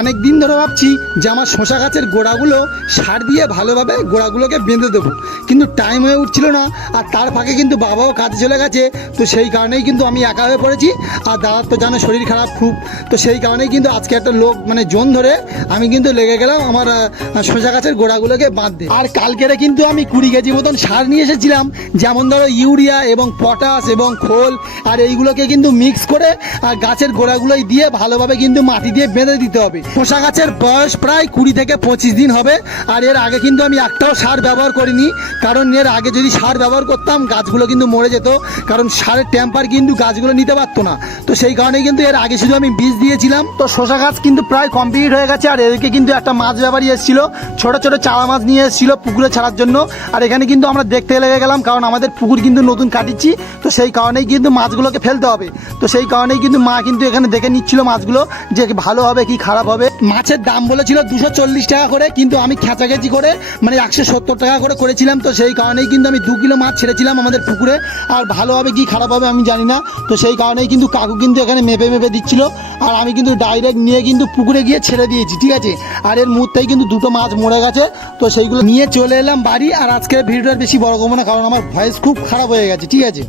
অনেক দিন ধরে ভাবছি যে আমার শশা গাছের গোড়াগুলো সার দিয়ে ভালোভাবে গোড়াগুলোকে বেঁধে দেবো, কিন্তু টাইম হয়ে উঠছিল না। আর তার ফাঁকে কিন্তু বাবাও কাজে চলে গেছে, তো সেই কারণেই কিন্তু আমি একা হয়ে পড়েছি। আর দাদার তো জানো শরীর খারাপ খুব, তো সেই কারণেই কিন্তু আজকে একটা লোক জোন ধরে আমি কিন্তু লেগে গেলাম আমার শশা গাছের গোড়াগুলোকে বাঁধতে। আর কালকেরে কিন্তু আমি 20 কেজি মতন সার নিয়ে এসেছিলাম, যেমন ধরো ইউরিয়া এবং পটাশ এবং খোল, আর এইগুলোকে কিন্তু মিক্স করে আর গাছের গোড়াগুলোই দিয়ে ভালোভাবে কিন্তু মাটি দিয়ে বেঁধে দিতে হবে। শসা গাছের বয়স প্রায় 20 থেকে 25 দিন হবে। আর এর আগে কিন্তু আমি একটাও সার ব্যবহার করিনি, কারণ এর আগে যদি সার ব্যবহার করতাম গাছগুলো কিন্তু মরে যেত, কারণ সারের টেম্পার কিন্তু গাছগুলো নিতে পারতো না। তো সেই কারণেই কিন্তু এর আগে শুধু আমি বীজ দিয়েছিলাম। তো শসা গাছ কিন্তু প্রায় কমপ্লিট হয়ে গেছে। আর এদিকে কিন্তু একটা মাছ ব্যাপারী এসেছিল, ছোট ছোট চারা মাছ নিয়ে এসেছিল পুকুরে ছাড়ার জন্য। আর এখানে কিন্তু আমরা দেখতে লেগে গেলাম, কারণ আমাদের পুকুর কিন্তু নতুন কাটিচ্ছি, তো সেই কারণেই কিন্তু মাছগুলোকে ফেলতে হবে। তো সেই কারণেই কিন্তু মা কিন্তু এখানে দেখে নিচ্ছিল মাছগুলো যে ভালো হবে কি খারাপ হবে। মাছের দাম বলেছিল 240 টাকা করে, কিন্তু আমি খেঁচাখেচি করে 170 টাকা করে করেছিলাম। তো সেই কারণেই কিন্তু আমি 2 কিলো মাছ ছেড়েছিলাম আমাদের পুকুরে। আর ভালো হবে কি খারাপ হবে আমি জানি না, তো সেই কারণেই কিন্তু কাকু কিন্তু এখানে মেপে মেপে দিচ্ছিল। আর আমি কিন্তু ডাইরেক্ট নিয়ে কিন্তু পুকুরে গিয়ে ছেড়ে দিয়েছি, ঠিক আছে। আর এর মুহূর্তেই কিন্তু 2টো মাছ মরে গেছে, তো সেইগুলো নিয়ে চলে এলাম বাড়ি। আর আজকের ভিডিওটা বেশি বড় করবো না, কারণ আমার ভয়েস খুব খারাপ হয়ে গেছে, ঠিক আছে।